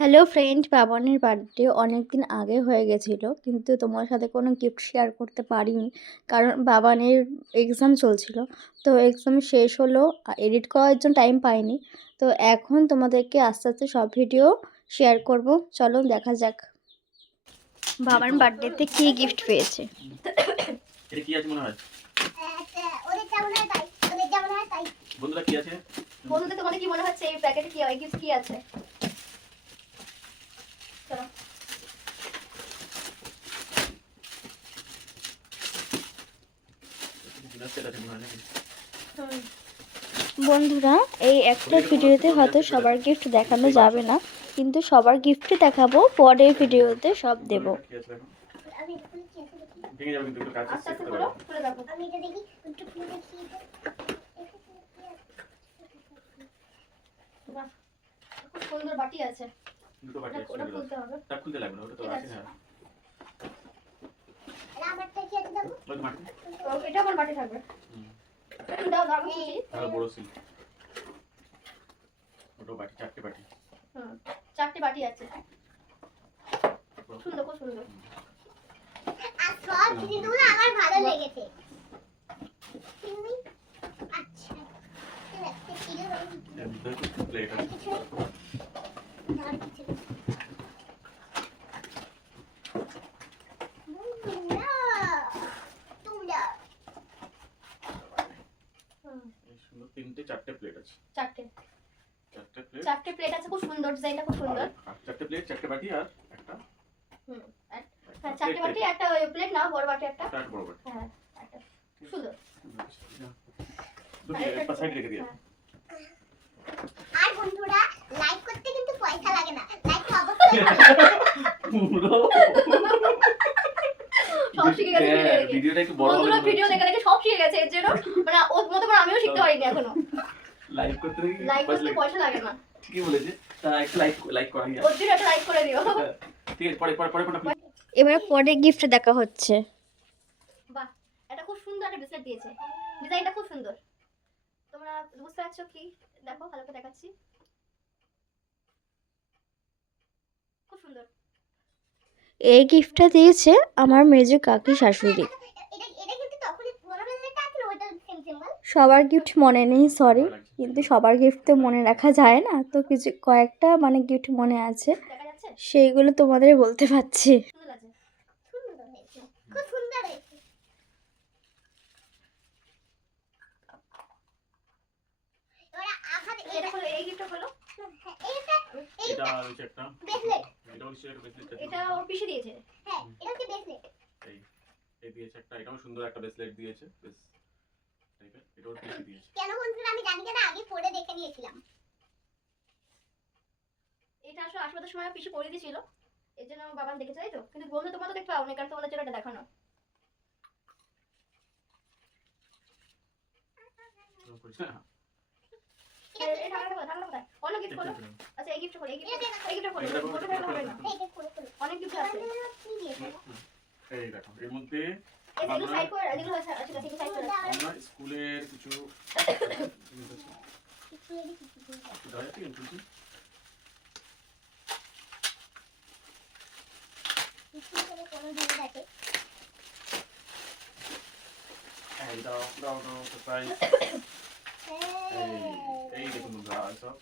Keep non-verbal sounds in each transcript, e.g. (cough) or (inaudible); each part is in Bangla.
হ্যালো ফ্রেন্ড বাবানের বার্থডে অনেক দিন আগে হয়ে গেছিল কিন্তু তোমার সাথে কোনো গিফট শেয়ার করতে পারিনি কারণ বাবানের এক্সাম চলছিল। তো এক্সাম শেষ হলো এডিট করার জন্য টাইম পাইনি। তো এখন তোমাদেরকে আস্তে আস্তে সব ভিডিও শেয়ার করব। চলো দেখা যাক। বাবার বার্থডেতে কী গিফট পেয়েছে? এটা কি আছে মনে হয়? ওদের যেমন হয় তাই ওদের যেমন হয় তাই বন্ধুরা কি আছে? বন্ধুদের তোমাদের কি মনে হচ্ছে? এই প্যাকেটে কি গিফট কি আছে চলো ডিনার সেট আছে মনে হয় নাকি বন্ধুরা এই একটা ভিডিওতে হয়তো সবার গিফট দেখানো যাবে না কিন্তু সবার গিফটই দেখাবো পরের ভিডিওতে সব দেব। সুন্দর বাটি আছে দুটো বাটি আছে ওটা খুলতে হবে। তা খুলতে লাগবে না ওটা তো আছে আছে। হ্যাঁ আর আমারটা কি আছে দেখো? ওই মাটি। তো এটা আমার বাটি থাকবে। দাও দাও আমি বড় সিল। ওটা বাটি চারটে বাটি। হুম, চারটে বাটি আছে। সুন্দর খুব সুন্দর। আর সব জিনিসগুলো আমার ভালো লেগেছে। আচ্ছা প্লেট আছে কিছু আর কিছু তোমরা তোমরা হুম, এই সুন্দর তিনটে চারটে প্লেট আছে চারটে চারটে প্লেট চারটে প্লেট আছে খুব সুন্দর ডিজাইনটা খুব সুন্দর। চারটে প্লেট চারটে বাটি আর একটা। হুম হ্যাঁ চারটে বাটি একটা প্লেট নাও বড় বাটি একটা। চার বড় বাটি। হ্যাঁ একটা সুন্দর। দুটো সাইড রেখে দিয়ে হ্যাঁ। আর বন্ধুরা লাইক করতে কিন্তু পয়সা লাগে না। লাইক অবশ্যই (laughs) পুরো। সব শিখে গেছে video হ্যাঁ, দেখে। ভিডিওটা একটু বড় বন্ধুরা ভিডিও দেখে দেখে সব শিখে গেছে এর জন্য মানে ওর মতো করে আমিও শিখতে পারিনি এখনও। (laughs) লাইক করতে লাইক পয়সা করতে লাগে? পয়সা লাগে না। ঠিকই বলেছে। একটু লাইক লাইক করা ওর জন্য একটা লাইক করে দিও ঠিক আছে পরে পরে পরে কোনটা এবার পরে গিফট দেখা হচ্ছে। বাহ এটা খুব সুন্দর একটা ব্রেসলেট দিয়েছে। ডিজাইনটা খুব সুন্দর। তোমরা বুঝতে পারছ কি? দেখো ভালো করে দেখাচ্ছি। খুব সুন্দর। এই গিফটটা দিয়েছে আমার মেজো কাকি শাশুড়ি এটা এটা কিন্তু তখনই বড় বেলাটা আছে ওটা সেম সিম্বল সবার গিফট মনে নেই সরি কিন্তু সবার গিফট তো মনে রাখা যায় না। তো কিছু কয়েকটা মানে গিফট মনে আছে। সেইগুলো তোমাদের বলতে পারছি। এটা ওর পিসি দিয়েছে হ্যাঁ এটা হচ্ছে ব্রেসলেট এই এই দিয়েছে একটা এটাও সুন্দর একটা ব্রেসলেট দিয়েছে। বেশ। এটাও বেশি দিয়েছে কেন বন্ধুরা আমি জানি না আগে পরে দেখে নিয়েছিলাম। এটা আসলে আসবাদের সময় পিসি পরে দিয়েছিল। এর জন্য আমার বাবা দেখেছে তাই তো। কিন্তু বন্ধু তোমরা তো দেখতে পাও না কারণ তোমাদের জন্য এটা দেখানো? অন্য গিফট করো আচ্ছা এই গিফট করো এই গিফট এই গিফট করো অনেক গিফট আছে। এই দেখো এর মধ্যে এই যেগুলো সাইড করে যেগুলো আছে আচ্ছা ঠিক আছে সাইড করে রাখো। আমরা স্কুলের কিছু জিনিস আছে কিছু এদিকে কিছু দিয়েছে। একটু দেওয়া যাচ্ছে কিন্তু কিছু? কিছু করে কোনো জিনিস আছে এই দাও দাও দাও সারপ্রাইজ এই এই দেখুন বন্ধুরা সব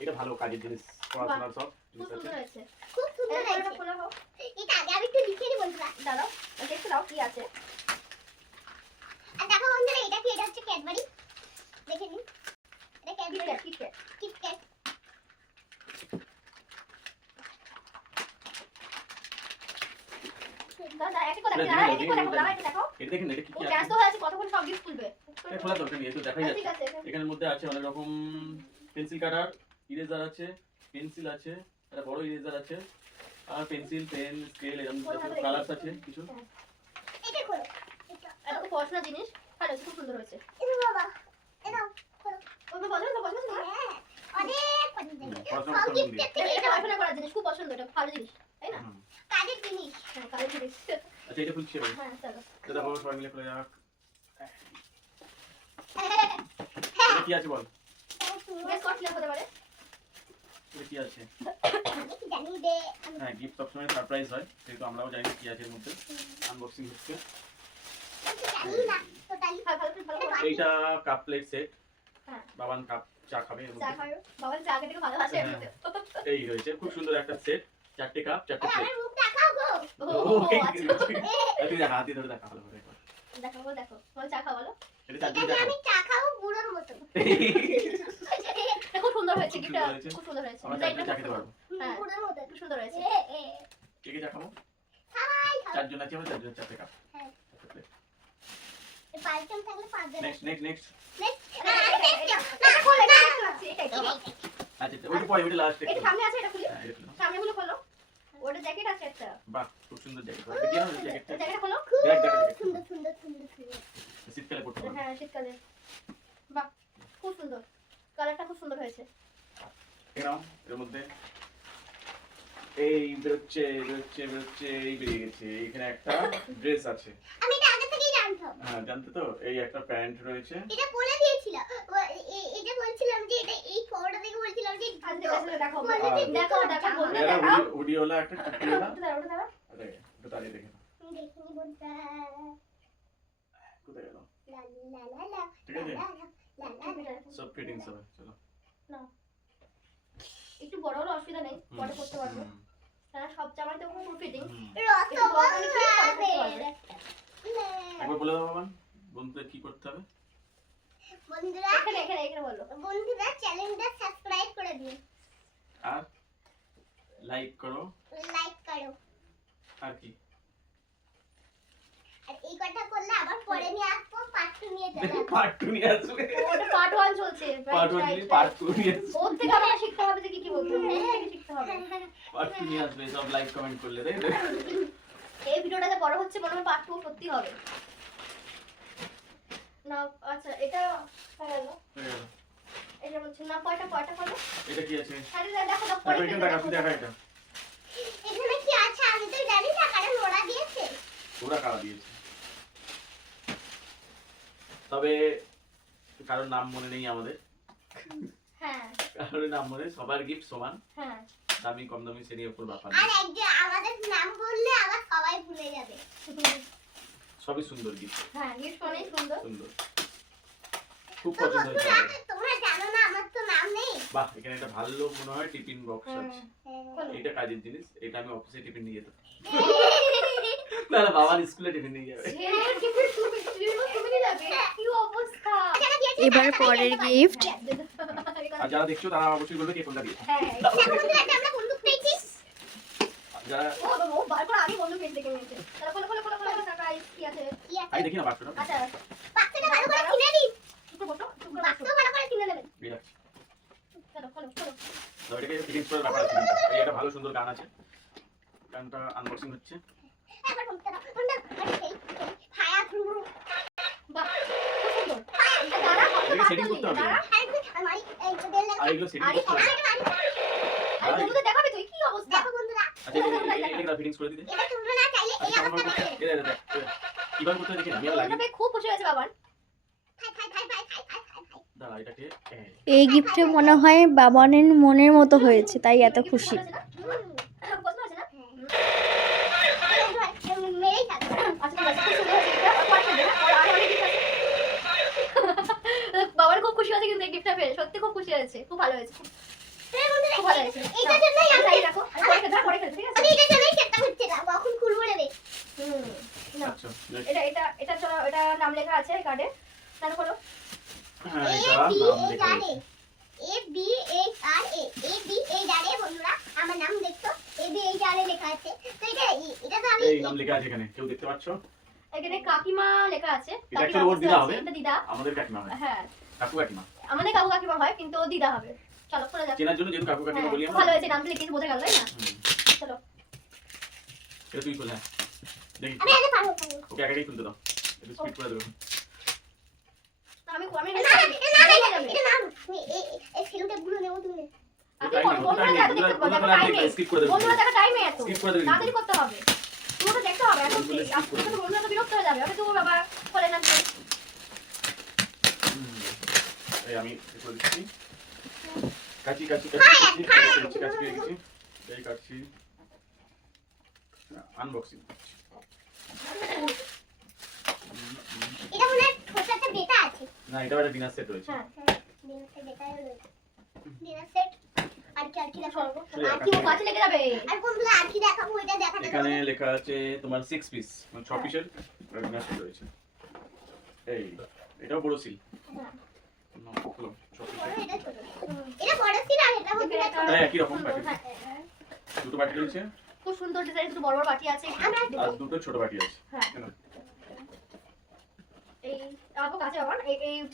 এটা ভালো কাজের জিনিস পড়াশোনার সব খুব জিনিস আছে সুন্দর হয়েছে খুব সুন্দর এই হয়েছে ফটোটা খোলা হোক এটা আগে আমি একটু লিখে দিই বন্ধুরা দাঁড়াও দেখতে দাও কি আছে? আর দেখো বন্ধুরা এটা কি? এটা হচ্ছে ক্যাডবারি দেখে নিন। এটা ক্যাডবারি কিটক্যাট দাদা দেখো। দেখেন এটা কি আছে? কতক্ষণ সব গিফট খুলবে খোলা দরকার নেই দেখাই যাচ্ছে। এখানের মধ্যে আছে অনেক রকম পেন্সিল কাটার ইরেজার আছে পেন্সিল আছে একটা বড় ইরেজার আছে। আর পেন্সিল পেন স্কেল এরকম কালার্স আছে কিছু? এটা খোলো। এটা এটা তো জিনিস? ভালো খুব সুন্দর হয়েছে। এটা বাবা এটা খোলো। ওর পছন্দ পছন্দ হ্যাঁ অনেক পছন্দ পড়াশোনা এটা পড়াশোনা করার জিনিস খুব পছন্দ এটা ভালো জিনিস তাই না। কাজের জিনিস। হ্যাঁ কালো জিনিস। আচ্ছা এটা খুলছি হ্যাঁ চলো। এটা দেখো সবাই মিলে খুলে যাক। কি আছে বল? গেস করছিলে হতে পারে। এটা কি আছে? হ্যাঁ গিফট সবসময় সারপ্রাইজ হয় সেহেতু আমরাও জানি কি আছে এর মধ্যে। আনবক্সিং হচ্ছে এইটা cup plate set Baban cup চা খাবে বাবান চা হ্যাঁ। এই হয়েছে খুব সুন্দর একটা সেট চারটে কাপ চারটে প্লেট আচ্ছা। তুমি দেখা হাতি দেখো দেখো। চা খাওয়া চা খাব (laughs) খুব সুন্দর হয়েছে খুব গিফটটা সুন্দর হয়েছে। খুব সুন্দর হয়েছে ডিজাইনটা খুব সুন্দর হ্যাঁ। খুব সুন্দর হয়েছে এ, এ, কে কে চা সবাই চারজন আছে আমরা চারজন চারটে কাপ হ্যাঁ। পাঁচজন থাকলে পাঁচজন নেক্সট নেক্সট নেক্সট Next, এটা, আরে, এটা, next এটা, কেউ? না, খোলো, না, এটা, না। এটা, এটা, এটা। আচ্ছা ওইটা পরে ওইটা লাস্ট এটা সামনে আছে এটা খুলি। সামনে গুলো খোলো ওটা জ্যাকেট আছে একটা বাহ খুব সুন্দর জ্যাকেট এটা কি জ্যাকেটটা জ্যাকেট খোলো। সুন্দর সুন্দর সুন্দর সুন্দর শীতকালে পড়তে হ্যাঁ শীতকালে বাহ খুব সুন্দর কালারটা খুব সুন্দর হয়েছে। এর মধ্যে। এই বেরোচ্ছে বেরোচ্ছে বেরোচ্ছে এই বেরিয়ে গেছে। এখানে একটা ড্রেস আছে। আমি এটা আগে থেকেই জানতাম। হ্যাঁ জানতে তো? এই একটা প্যান্ট রয়েছে। এটা বলে দিয়েছিল। ও- এ- এটা বলছিলাম যে এটা এই ফটোটা দেখে বলছিলাম যে আচ্ছা দেখো দেখো দেখো এটা হুডিওয়ালা একটা দাঁড়াও আরে এটা দাঁড়িয়ে দেখে দেখিনি বলতে। কোথায় গেল? লা লা লা লা। সব ফিটিংস হবে চলো একটু বড় হলে অসুবিধা নেই পরে করতে পারব। কারণ সব জামাই তো ফুল ফিটিং একবার বলে দাও বাবান বন্ধুদের কি করতে হবে? বন্ধুরা এখানে এখানে এখানে বলো। বন্ধুরা চ্যানেলটা সাবস্ক্রাইব করে দিন আর লাইক করো। লাইক করো। আর কি? আর এই কথা করলে আবার পরে নিয়ে আসব পার্ট টু নিয়ে চলে আসব। পার্ট টু নিয়ে আসবে। ওটা পার্ট ওয়ান চলছে পার্ট ওয়ান নিয়ে পার্ট টু নিয়ে আসবে। ওর থেকে আমাকে শিখতে হবে যে কি কি বলতে হবে শিখতে হবে। পার্ট টু নিয়ে আসবে সব লাইক কমেন্ট করলে তাই তো? এই ভিডিওটা বড় হচ্ছে মনে হয় পার্ট টু সত্যি হবে। না আচ্ছা এটা হয়ে গেল। এটা বলছি না কয়টা কয়টা করো এটা কি আছে? আরে দেখো দেখো দেখো এখানে দেখা দেখা এটা। এখানে কি আছে? আমি তো জানি না কারণ ওরা দিয়েছে। ওরা কারা দিয়েছে? তবে কারোর নাম মনে নেই আমাদের। হ্যাঁ। কারোর নাম মনে সবার গিফট সমান। হ্যাঁ। দামি কম দামি শ্রেণির উপর ব্যাপার আর। একজন আমাদের নাম বললে আবার সবাই ভুলে যাবে। সবই সুন্দর গিফট হ্যাঁ গিফট অনেক সুন্দর। সুন্দর। খুব পছন্দ হয়েছে তোমরা জানো না আমার তো নাম নেই? বাহ এখানে একটা ভালো মনে হয় টিফিন বক্স হ্যাঁ। আছে। বলো। এটা কাজের জিনিস এটা আমি অফিসে টিফিন নিয়ে যেতাম। না না বাবার স্কুলে টিফিন নিয়ে যাবে। এবার পরের গিফট আর যারা দেখছ, তারা অবশ্যই বলবে কে কোনটা দিয়েছে। ভালো সুন্দর গান আছে। গানটা আনবক্সিং হচ্ছে। এই এই গিফটে মনে হয় বাবানের মনের মতো হয়েছে তাই এত খুশি। হয়েছে কিন্তু এই গিফটটা পেয়ে সত্যি খুব খুশি হয়েছে খুব ভালো হয়েছে। খুব এই বন্ধুরা খুব ভালো হয়েছে। এইটার জন্যই আমি আমি আমি পরে খেলতে পরে খেলতে ঠিক আছে? আমি এটার জন্যই চেষ্টা হচ্ছে না কখন খুলবো রে। হুম না আচ্ছা next। এটা এটা এটা চলো এটা নাম লেখা আছে এই কার্ডে তাহলে করো হ্যাঁ A B H R A B H R বন্ধুরা আমার নাম দেখছ? এ বি এইচ আর এ লেখা আছে। তো এটা এটা তো আমি এই নাম লেখা আছে এখানে কেউ দেখতে পাচ্ছ? এখানে কাকিমা লেখা আছে। এটা কাকিমা ওর দিদা হবে। এটা দিদা। আমাদের কাকিমা হ্যাঁ। কাকু কাকিমা। আমাদের কাকু কাকিমা হয় কিন্তু ও দিদা হবে। চলো করে চেনার জন্য যেহেতু কাকু কাকিমা হ্যাঁ বলি আমরা। ভালো হয়েছে নামটা লিখে বোঝা গেল তাই না? চলো। এটা তুই খোল হ্যাঁ। দেখি। আমি আগে পারব ওকে খুলতে দাও। একটু স্পিড করে দেবো। আমি আমি না না এটা না এটা না না এই গুলো নেব। তুমি দেবো। তাড়াতাড়ি করতে হবে। তুমি তো দেখতে হবে এখন বন্ধুরা তো বিরক্ত হয়ে যাবে। আমি তো বাবা। বলে না। এই আমি করে দিচ্ছি। কাচি কাচি কাচি কাচি কাচি কাচি পেয়ে গেছি এই কাটছি। আনবক্সিং এটা মনে ঠোঁটাতে বেটা আছে। না এটা একটা ডিনার সেট রয়েছে। হ্যাঁ ডিনার সেট বেটা রয়েছে। ডিনার সেট এখানে লেখা আছে তোমার সিক্স পিস মানে ছ পিসের ডিনার রয়েছে। এই এটাও বড় সিল দুটো বাটি রয়েছে? খুব সুন্দর ডিজাইন দুটো বড় বড় বাটি আছে। আর দুটো ছোট বাটি আছে। হ্যাঁ। এই কাছে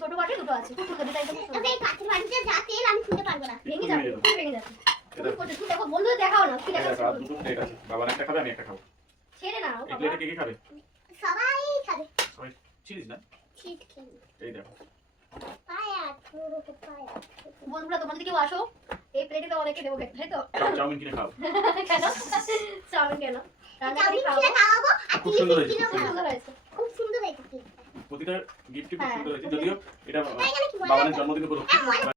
ছোট বাটি দুটো আছে। খুব সুন্দর ডিজাইন তবে এই কাঠের বাড়িতে যা তেল আমি খুঁজে পারব না। ভেঙে যাবে ভেঙে যাবে। দেখাও না কি দুটো প্লেট আছে। বাবা একটা খাবে আমি একটা খাব। ছেড়ে না এই প্লেটে কে কে খাবে? সবাই খাবে। সবাই চিনিস না? ঠিক ঠিক এই দেখো। বন্ধুরা তোমাদের কেউ আসো? এই প্লেটে তো অনেকে দেবো খেতে তাই তো? চাউমিন কিনে খাও। (laughs) কেন? চাউমিন কেন? চাউমিন খাব খাওয়াবো আর খুব সুন্দর হয়েছে, খুব খুব সুন্দর হয়েছে। খুব সুন্দর হয়েছে প্রতিটা গিফটই খুব হ্যাঁ। সুন্দর হয়েছে। যদিও এটা মজা বাবানের জন্মদিন উপলক্ষে। হ্যাঁ,